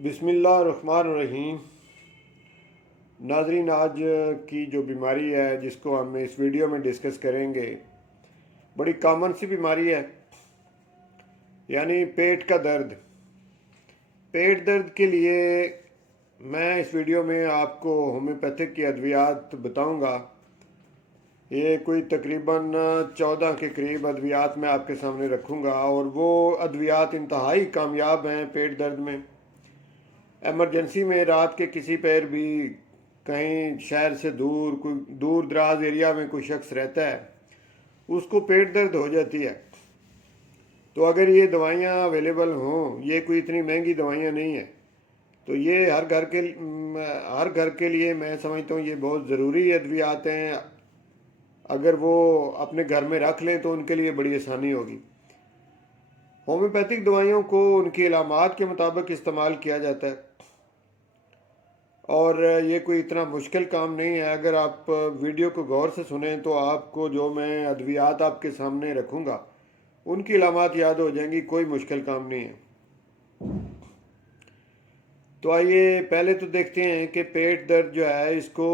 بسم اللہ الرحمن الرحیم۔ ناظرین، آج کی جو بیماری ہے جس کو ہم اس ویڈیو میں ڈسکس کریں گے، بڑی کامن سی بیماری ہے، یعنی پیٹ کا درد۔ پیٹ درد کے لیے میں اس ویڈیو میں آپ کو ہومیوپیتھک کی ادویات بتاؤں گا۔ یہ کوئی تقریباً 14 کے قریب ادویات میں آپ کے سامنے رکھوں گا، اور وہ ادویات انتہائی کامیاب ہیں پیٹ درد میں۔ ایمرجنسی میں رات کے کسی پیر بھی کہیں شہر سے دور کوئی دور دراز ایریا میں کوئی شخص رہتا ہے، اس کو پیٹ درد ہو جاتی ہے، تو اگر یہ دوائیاں اویلیبل ہوں، یہ کوئی اتنی مہنگی دوائیاں نہیں ہیں، تو یہ ہر گھر کے لیے میں سمجھتا ہوں یہ بہت ضروری ادویات ہیں۔ اگر وہ اپنے گھر میں رکھ لیں تو ان کے لیے بڑی آسانی ہوگی۔ ہومیوپیتھک دوائیوں کو ان کی علامات کے مطابق استعمال کیا جاتا ہے، اور یہ کوئی اتنا مشکل کام نہیں ہے۔ اگر آپ ویڈیو کو غور سے سنیں تو آپ کو جو میں ادویات آپ کے سامنے رکھوں گا ان کی علامات یاد ہو جائیں گی، کوئی مشکل کام نہیں ہے۔ تو آئیے پہلے تو دیکھتے ہیں کہ پیٹ درد جو ہے اس کو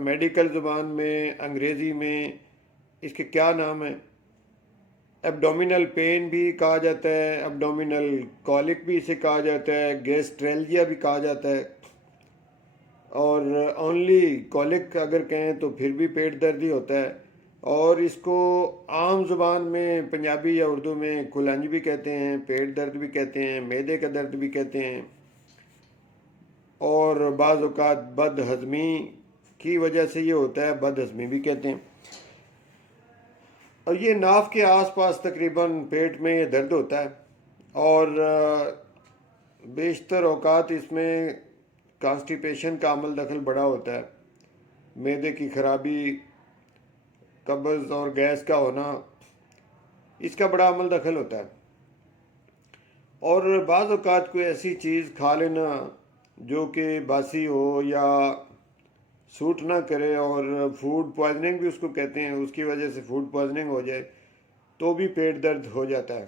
میڈیکل زبان میں، انگریزی میں اس کے کیا نام ہیں۔ ایبڈومینل پین بھی کہا جاتا ہے، ایبڈومینل کولک بھی اسے کہا جاتا ہے، گیسٹریلجیا بھی کہا جاتا ہے، اور اونلی کولک اگر کہیں تو پھر بھی پیٹ درد ہی ہوتا ہے۔ اور اس کو عام زبان میں پنجابی یا اردو میں کلنج بھی کہتے ہیں، پیٹ درد بھی کہتے ہیں، معدے کا درد بھی کہتے ہیں، اور بعض اوقات بد ہضمی کی وجہ سے یہ ہوتا ہے، بد ہضمی بھی کہتے ہیں۔ اور یہ ناف کے آس پاس تقریباً پیٹ میں یہ درد ہوتا ہے، اور بیشتر اوقات اس میں کانسٹیپیشن کا عمل دخل بڑا ہوتا ہے، معدے کی خرابی، قبض اور گیس کا ہونا، اس کا بڑا عمل دخل ہوتا ہے۔ اور بعض اوقات کوئی ایسی چیز کھا لینا جو کہ باسی ہو یا سوٹ نہ کرے، اور فوڈ پوائزننگ بھی اس کو کہتے ہیں، اس کی وجہ سے فوڈ پوائزننگ ہو جائے تو بھی پیٹ درد ہو جاتا ہے۔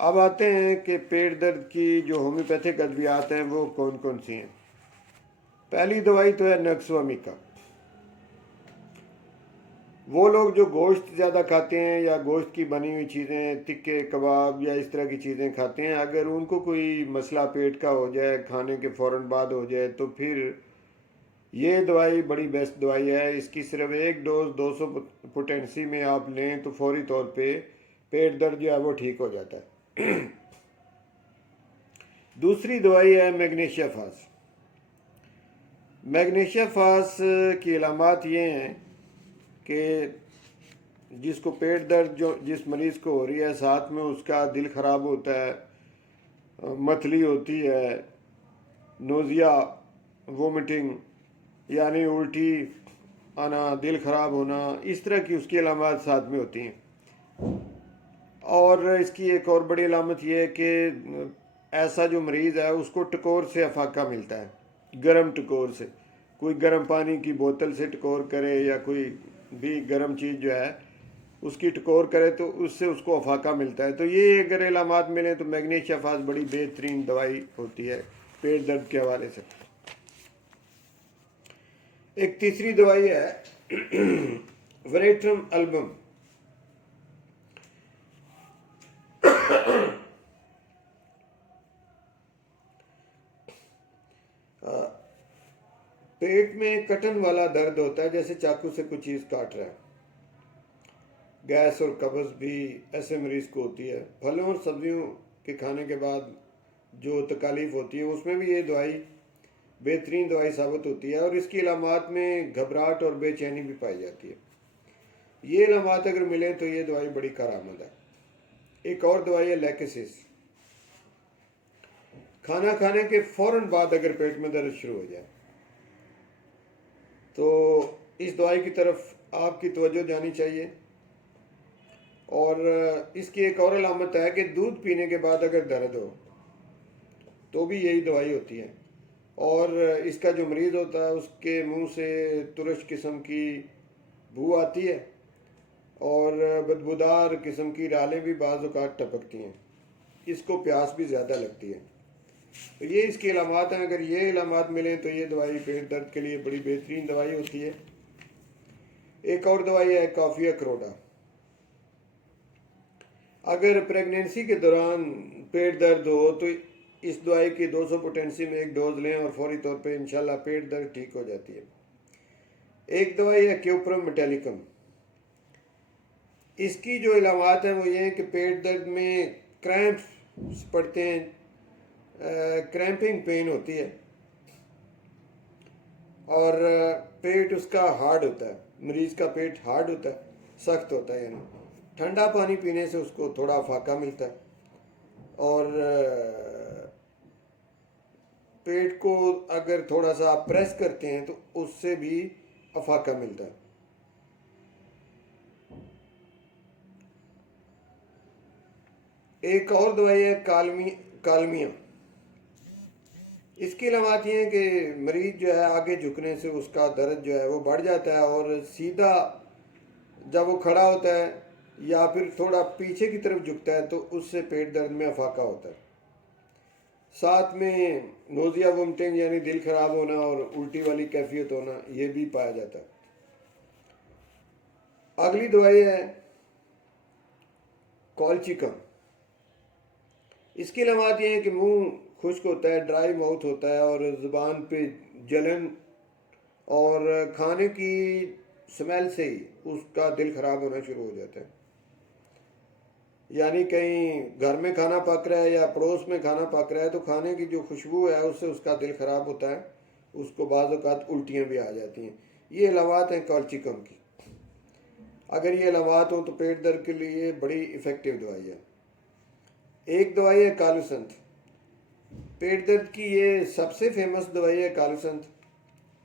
اب آتے ہیں کہ پیٹ درد کی جو ہومیوپیتھک ادویات ہیں وہ کون کون سی ہیں۔ پہلی دوائی تو ہے نکس ومیکا۔ وہ لوگ جو گوشت زیادہ کھاتے ہیں یا گوشت کی بنی ہوئی چیزیں، تکے کباب یا اس طرح کی چیزیں کھاتے ہیں، اگر ان کو کوئی مسئلہ پیٹ کا ہو جائے، کھانے کے فوراً بعد ہو جائے، تو پھر یہ دوائی بڑی بیسٹ دوائی ہے۔ اس کی صرف ایک ڈوز 200 پوٹینسی میں آپ لیں تو فوری طور پہ پیٹ درد جو ہے وہ ٹھیک ہو جاتا ہے۔ دوسری دوائی ہے میگنیشیا فاس۔ میگنیشیا فاس کی علامات یہ ہیں کہ جس کو پیٹ درد جو جس مریض کو ہو رہی ہے، ساتھ میں اس کا دل خراب ہوتا ہے، متلی ہوتی ہے، نوزیا، وومٹنگ یعنی الٹی آنا، دل خراب ہونا، اس طرح کی اس کی علامات ساتھ میں ہوتی ہیں۔ اور اس کی ایک اور بڑی علامت یہ ہے کہ ایسا جو مریض ہے اس کو ٹکور سے افاقہ ملتا ہے، گرم ٹکور سے، کوئی گرم پانی کی بوتل سے ٹکور کرے یا کوئی بھی گرم چیز جو ہے اس کی ٹکور کرے تو اس سے اس کو افاقہ ملتا ہے۔ تو یہ اگر علامات ملیں تو میگنیشیا فاس بڑی بہترین دوائی ہوتی ہے پیٹ درد کے حوالے سے۔ ایک تیسری دوائی ہے وریٹرم البم۔ پیٹ میں کٹن والا درد ہوتا ہے، جیسے چاقو سے کوئی چیز کاٹ رہا ہے۔ گیس اور قبض بھی ایسے مریض کو ہوتی ہے۔ پھلوں اور سبزیوں کے کھانے کے بعد جو تکالیف ہوتی ہیں اس میں بھی یہ دوائی بہترین دوائی ثابت ہوتی ہے، اور اس کی علامات میں گھبراہٹ اور بے چینی بھی پائی جاتی ہے۔ یہ علامات اگر ملیں تو یہ دوائی بڑی کارآمد ہے۔ ایک اور دوائی ہے لیکسس۔ کھانا کھانے کے فوراً بعد اگر پیٹ میں درد شروع ہو جائے تو اس دوائی کی طرف آپ کی توجہ جانی چاہیے۔ اور اس کی ایک اور علامت ہے کہ دودھ پینے کے بعد اگر درد ہو تو بھی یہی دوائی ہوتی ہے، اور اس کا جو مریض ہوتا ہے اس کے منہ سے ترش قسم کی بو آتی ہے، اور بدبودار قسم کی رالیں بھی بعض اوقات ٹپکتی ہیں، اس کو پیاس بھی زیادہ لگتی ہے۔ تو یہ اس کے علامات ہیں. اگر یہ علامات ملیں تو یہ دوائی پیٹ درد کے لیے بڑی بہترین دوائی ہوتی ہے. ایک اور دوائی ہے کافی اکروڈا. اگر پریگنینسی کے دوران پیٹ درد ہو تو اس دوائی کی 200 پوٹینسی میں ایک ڈوز لیں اور فوری طور پہ انشاءاللہ پیٹ درد ٹھیک ہو جاتی ہے. ایک دوائی ہے کیوپرم میٹیلیکم. اس کی جو علامات ہیں وہ یہ ہیں کہ پیٹ درد میں کریمپس پڑتے ہیں، کریمپنگ پین ہوتی ہے، اور پیٹ اس کا ہارڈ ہوتا ہے، مریض کا پیٹ ہارڈ ہوتا ہے، سخت ہوتا ہے. یعنی ٹھنڈا پانی پینے سے اس کو تھوڑا افاقہ ملتا ہے، اور پیٹ کو اگر تھوڑا سا آپ پریس کرتے ہیں تو اس سے بھی افاقہ ملتا ہے. ایک اور دوائی ہے کالمیا. اس کی علامات یہ ہیں کہ مریض جو ہے آگے جھکنے سے اس کا درد جو ہے وہ بڑھ جاتا ہے، اور سیدھا جب وہ کھڑا ہوتا ہے یا پھر تھوڑا پیچھے کی طرف جھکتا ہے تو اس سے پیٹ درد میں افاقہ ہوتا ہے. ساتھ میں نوزیا وومٹنگ یعنی دل خراب ہونا اور الٹی والی کیفیت ہونا یہ بھی پایا جاتا ہے. اگلی دوائی ہے کالچیکم. اس کی علامات یہ ہیں کہ منہ خشک ہوتا ہے، ڈرائی ماؤتھ ہوتا ہے، اور زبان پہ جلن، اور کھانے کی سمیل سے ہی اس کا دل خراب ہونا شروع ہو جاتا ہے. یعنی کہیں گھر میں کھانا پک رہا ہے یا پڑوس میں کھانا پک رہا ہے تو کھانے کی جو خوشبو ہے اس سے اس کا دل خراب ہوتا ہے، اس کو بعض اوقات الٹیاں بھی آ جاتی ہیں. یہ علامات ہیں کالچیکم کی. اگر یہ علامات ہوں تو پیٹ درد کے لیے بڑی افیکٹو دوائی ہے. ایک دوائی ہے کالو سنتھ. پیٹ درد کی یہ سب سے فیمس دوائی ہے کالو سنتھ.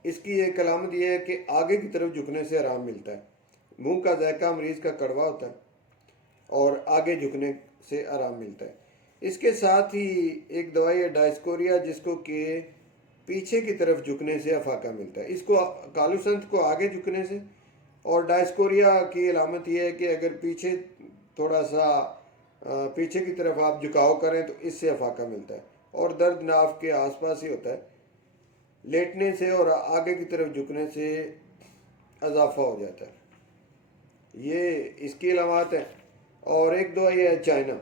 اس کی ایک علامت یہ ہے کہ آگے کی طرف جھکنے سے آرام ملتا ہے. منہ کا ذائقہ مریض کا کڑوا ہوتا ہے اور آگے جھکنے سے آرام ملتا ہے. اس کے ساتھ ہی ایک دوائی ہے ڈائسکوریا، جس کو کہ پیچھے کی طرف جھکنے سے افاقہ ملتا ہے. اس کو کالو سنتھ کو آگے جھکنے سے، اور ڈائسکوریا کی علامت یہ ہے کہ اگر پیچھے تھوڑا سا پیچھے کی طرف آپ جھکاؤ کریں تو اس سے افاقہ ملتا ہے، اور درد ناف کے آس پاس ہی ہوتا ہے. لیٹنے سے اور آگے کی طرف جھکنے سے اضافہ ہو جاتا ہے. یہ اس کی علامات ہیں. اور ایک دوائی ہے چائنا.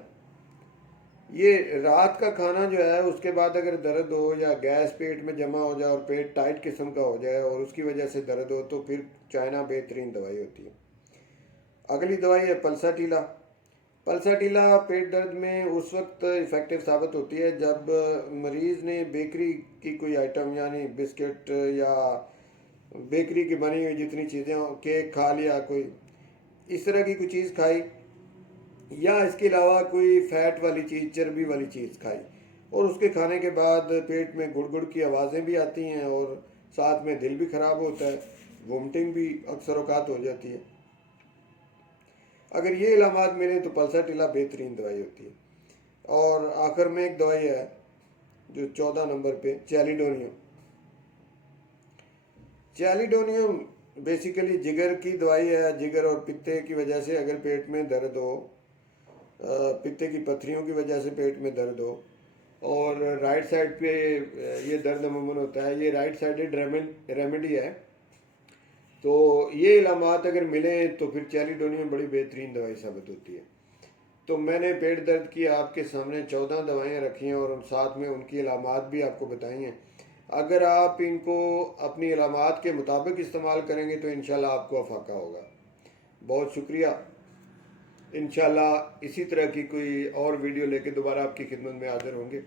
یہ رات کا کھانا جو ہے اس کے بعد اگر درد ہو یا گیس پیٹ میں جمع ہو جائے اور پیٹ ٹائٹ قسم کا ہو جائے اور اس کی وجہ سے درد ہو تو پھر چائنا بہترین دوائی ہوتی ہے. اگلی دوائی ہے پلساٹیلا. پلساٹیلا پیٹ درد میں اس وقت افیکٹو ثابت ہوتی ہے جب مریض نے بیکری کی کوئی آئٹم یعنی بسکٹ یا بیکری کی بنی ہوئی جتنی چیزیں ہوں، کیک کھا لیا، کوئی اس طرح کی کوئی چیز کھائی، یا اس کے علاوہ کوئی فیٹ والی چیز، چربی والی چیز کھائی، اور اس کے کھانے کے بعد پیٹ میں گڑ گڑ کی آوازیں بھی آتی ہیں اور ساتھ میں دل بھی خراب ہوتا ہے، وومٹنگ بھی اکثر اوقات ہو جاتی ہے. اگر یہ علامات ملیں تو پلساٹیلا بہترین دوائی ہوتی ہے. اور آخر میں ایک دوائی ہے جو 14 نمبر پہ چیلیڈونیم. چیلیڈونیم بیسیکلی جگر کی دوائی ہے. جگر اور پتے کی وجہ سے اگر پیٹ میں درد ہو، پتے کی پتھریوں کی وجہ سے پیٹ میں درد ہو، اور رائٹ سائڈ پہ یہ درد عموماً ہوتا ہے، یہ رائٹ سائڈڈ ریمیڈی ہے. تو یہ علامات اگر ملیں تو پھر چیلیڈونیم بڑی بہترین دوائی ثابت ہوتی ہے. تو میں نے پیٹ درد کی آپ کے سامنے 14 دوائیں رکھی ہیں اور ساتھ میں ان کی علامات بھی آپ کو بتائی ہیں. اگر آپ ان کو اپنی علامات کے مطابق استعمال کریں گے تو انشاءاللہ آپ کو افاقہ ہوگا. بہت شکریہ. انشاءاللہ اسی طرح کی کوئی اور ویڈیو لے کے دوبارہ آپ کی خدمت میں حاضر ہوں گے.